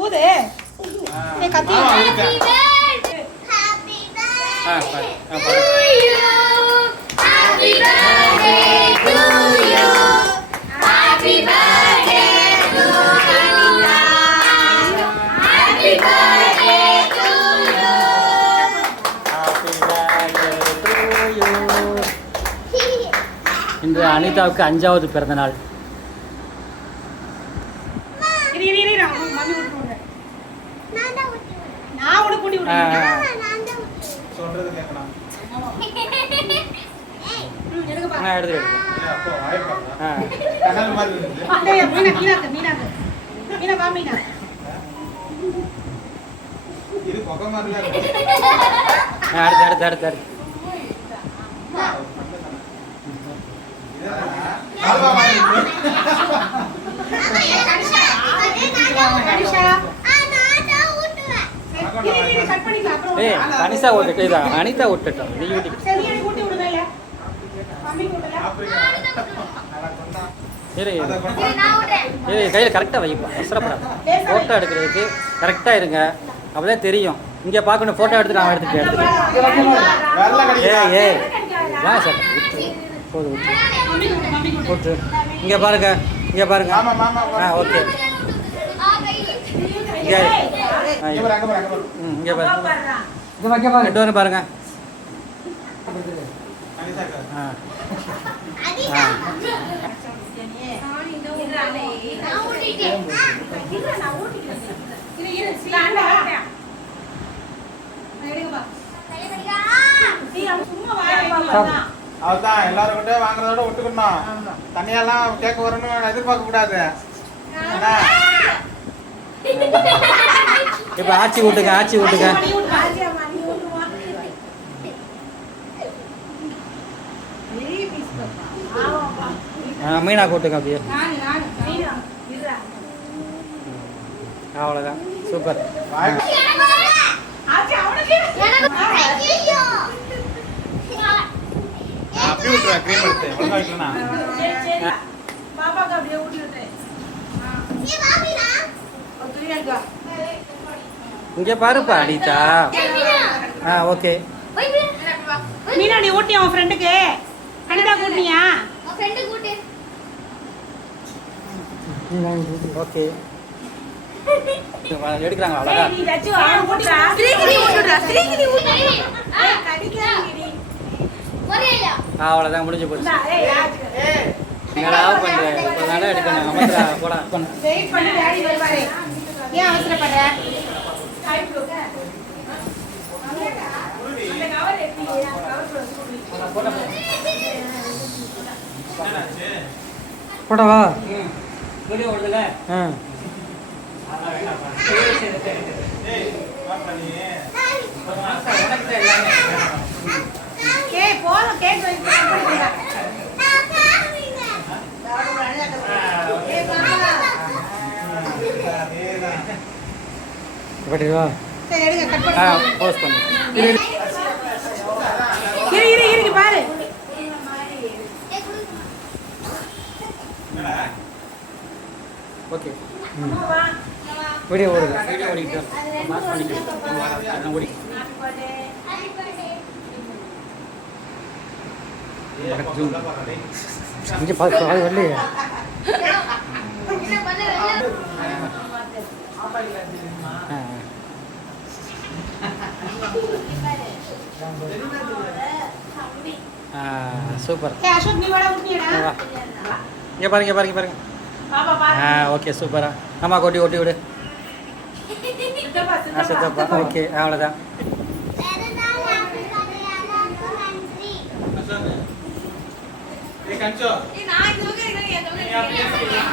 ஊது நீ கத்தி இன்று அனிதாவுக்கு 5வது பிறந்த நாள். அடுத்து கனிஷா ஓட்டுட்டா அனிதா ஓட்டுட்டோம். நீ கையில் கரெக்டாக வைப்பா, அவசரப்படாது. ஃபோட்டோ எடுக்கிறதுக்கு கரெக்டாக இருங்க, அப்போதான் தெரியும். இங்கே பார்க்கணும் ஃபோட்டோ எடுத்து நான் எடுத்துக்கிறேன். ஏய் வாங்க சார், போதும் விட்டு இங்கே பாருங்க, இங்கே பாருங்க. ஓகே இங்கே இங்கே பாருங்க, ரெண்டு வரும் பாருங்க. அதுதான் எல்லாரும் கிட்டே வாங்குறதோட விட்டுக்கணும். தனியெல்லாம் கேட்க வரணும்னு எதிர்பார்க்க கூடாது. இப்ப ஆச்சி விட்டுங்க. மீனா கூட்டுங்க அப்படியே. அவ்வளோதான், சூப்பர். இங்க பாருப்பா அனிதா. ஓகே மீனா, நீ ஊட்டி உன் ஃப்ரெண்டுக்கு. அனிதா கூட்டினியா? ஓகே எடுக்கிறாங்க. அவ்வளோதான், அவ்வளோதான் முடிஞ்சு போச்சு. என்னடா பண்ணுறேன், இப்போ தானே எடுக்கணும். அமர்ந்தா போடா. ஏன் அவசரப்படுற? போடவா வீடியோ ஓடுதுல. பண்ணிடுவா. போஸ்ட் பண்ணு. இரு பாரு. ஓகே வீடியோ ஓடுது. வீடியோ ஓடிக்கிட்டு மார்க் பண்ணிக்கிட்டு ஓடி. இங்கே பார்த்து வரலையே. சூப்பர். இங்கே பாருங்க. ஓகே சூப்பரா. ஆமா கொட்டி விடு. சித்தப்பா. ஓகே அவ்வளோதான்.